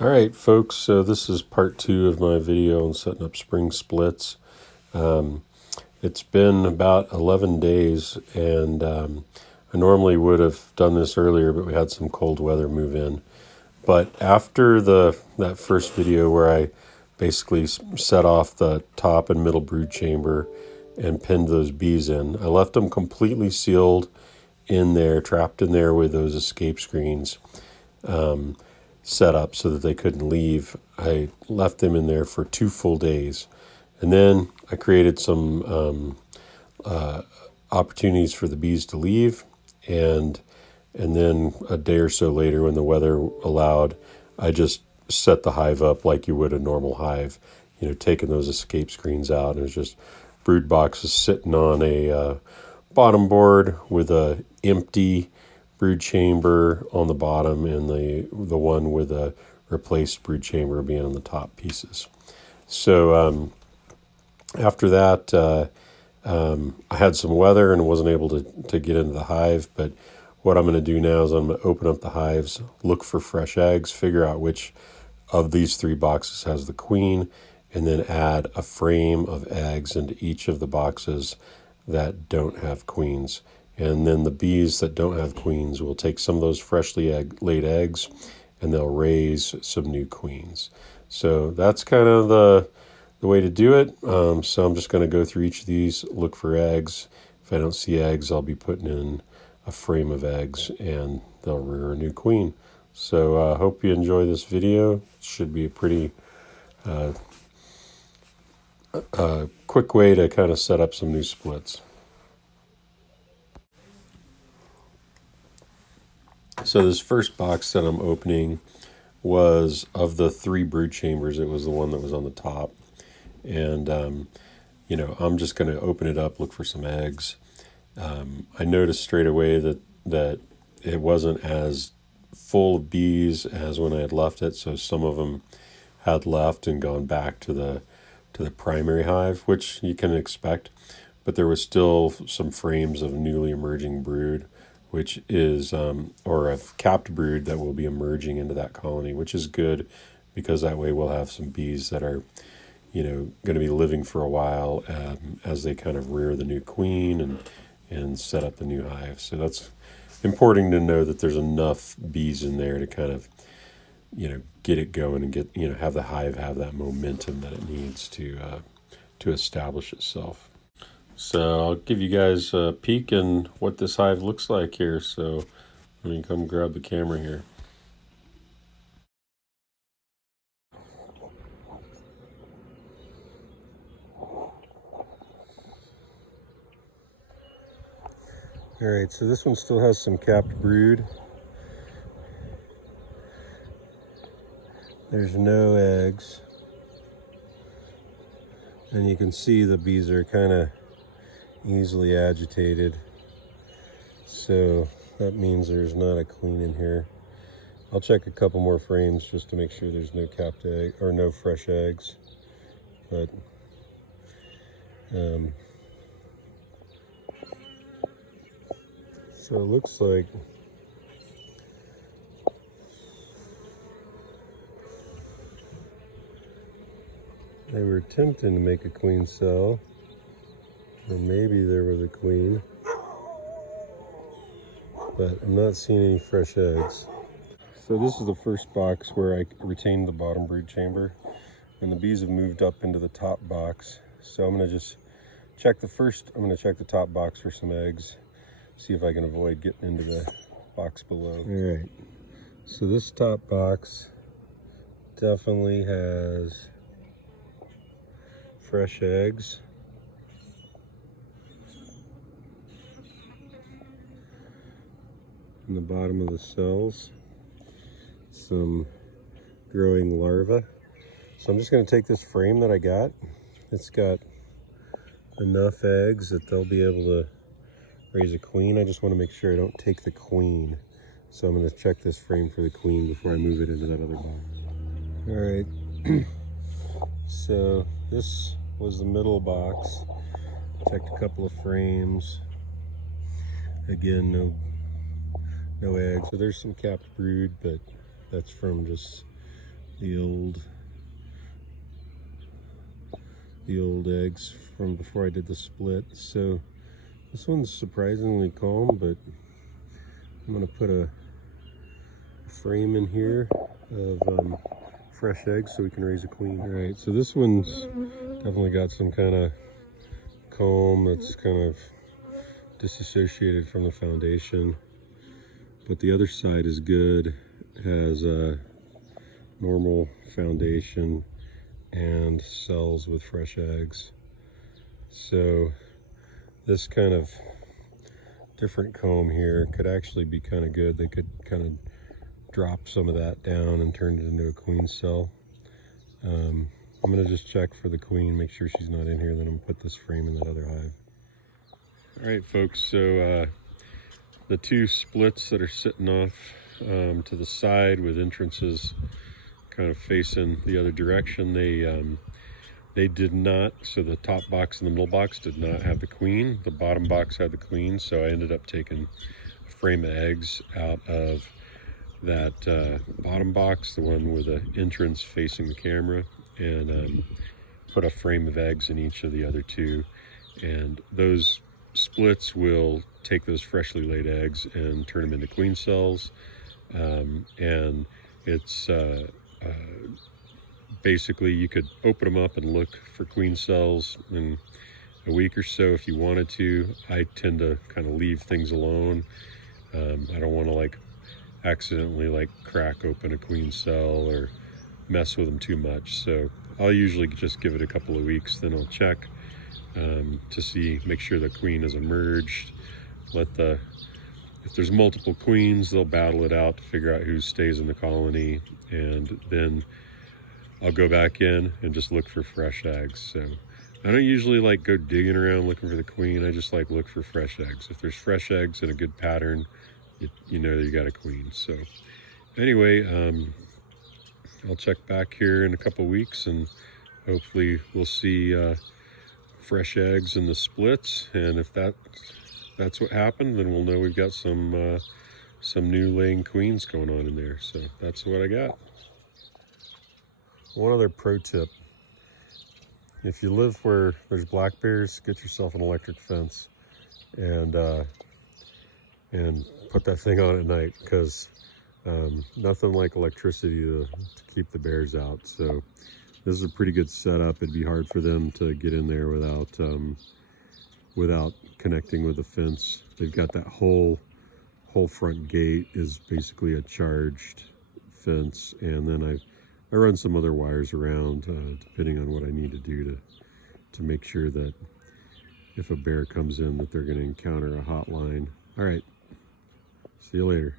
All right, folks, so this is part 2 of my video on setting up spring splits. Um, it's been about 11 days, and I normally would have done this earlier, but we had some cold weather move in. But after that first video where I basically set off the top and middle brood chamber and pinned those bees in, I left them completely sealed in there, trapped in there with those escape screens. Set up so that they couldn't leave. I left them in there for 2 full days. And then I created some opportunities for the bees to leave. And then a day or so later, when the weather allowed, I just set the hive up like you would a normal hive, taking those escape screens out. And it was just brood boxes sitting on a bottom board with a empty brood chamber on the bottom and the one with a replaced brood chamber being on the top pieces. So after that, I had some weather and wasn't able to get into the hive. But what I'm going to do now is I'm going to open up the hives, look for fresh eggs, figure out which of these 3 boxes has the queen, and then add a frame of eggs into each of the boxes that don't have queens. And then the bees that don't have queens will take some of those freshly laid eggs and they'll raise some new queens. So that's kind of the way to do it. So I'm just going to go through each of these, look for eggs. If I don't see eggs, I'll be putting in a frame of eggs and they'll rear a new queen. So I hope you enjoy this video. It should be a pretty quick way to kind of set up some new splits. So this first box that I'm opening was of the 3 brood chambers. It was the one that was on the top. And, I'm just going to open it up, look for some eggs. I noticed straight away that it wasn't as full of bees as when I had left it. So some of them had left and gone back to the primary hive, which you can expect. But there was still some frames of newly emerging brood, which is, or a capped brood that will be emerging into that colony, which is good because that way we'll have some bees that are, going to be living for a while as they kind of rear the new queen and set up the new hive. So that's important to know that there's enough bees in there to kind of, get it going and get, have the hive have that momentum that it needs to establish itself. So I'll give you guys a peek in what this hive looks like here. So let me come grab the camera here. All right, so this one still has some capped brood. There's no eggs. And you can see the bees are kind of easily agitated. So that means there's not a queen in here. I'll check a couple more frames just to make sure there's no capped egg or no fresh eggs. But so it looks like they were attempting to make a queen cell, or maybe there was a queen, but I'm not seeing any fresh eggs. So this is the first box where I retained the bottom brood chamber, and the bees have moved up into the top box. So I'm going to just check the top box for some eggs, see if I can avoid getting into the box below. All right, so this top box definitely has fresh eggs. In the bottom of the cells, some growing larvae. So I'm just going to take this frame that I got. It's got enough eggs that they'll be able to raise a queen. I just want to make sure I don't take the queen. So I'm going to check this frame for the queen before I move it into that other box. All right. So this was the middle box. Checked a couple of frames. Again, no eggs. So there's some capped brood, but that's from just the old eggs from before I did the split. So this one's surprisingly calm, but I'm gonna put a frame in here of fresh eggs so we can raise a queen. All right, so this one's definitely got some kind of comb that's kind of disassociated from the foundation, but the other side is good. It has a normal foundation and cells with fresh eggs. So this kind of different comb here could actually be kind of good. They could kind of drop some of that down and turn it into a queen cell. I'm gonna just check for the queen, make sure she's not in here, then I'm gonna put this frame in that other hive. All right, folks, so the two splits that are sitting off to the side with entrances kind of facing the other direction, they did not, so the top box and the middle box did not have the queen. The bottom box had the queen, so I ended up taking a frame of eggs out of that bottom box, the one with the entrance facing the camera, and put a frame of eggs in each of the other two. And those splits will take those freshly laid eggs and turn them into queen cells. And it's basically, you could open them up and look for queen cells in a week or so if you wanted to. I tend to kind of leave things alone. I don't want to like accidentally like crack open a queen cell or mess with them too much. So I'll usually just give it a couple of weeks, then I'll check to see, make sure the queen has emerged. If there's multiple queens, they'll battle it out to figure out who stays in the colony, and then I'll go back in and just look for fresh eggs. So I don't usually like go digging around looking for the queen. I just like look for fresh eggs. If there's fresh eggs in a good pattern, you know that you got a queen. So anyway, I'll check back here in a couple weeks and hopefully we'll see fresh eggs in the splits. And if that's what happened, then we'll know we've got some new laying queens going on in there. So that's what I got. One other pro tip: if you live where there's black bears, get yourself an electric fence and put that thing on at night, because nothing like electricity to keep the bears out. So this is a pretty good setup. It'd be hard for them to get in there without connecting with the fence. They've got that whole front gate is basically a charged fence, and then I run some other wires around depending on what I need to do to make sure that if a bear comes in that they're going to encounter a hot line. All right, see you later.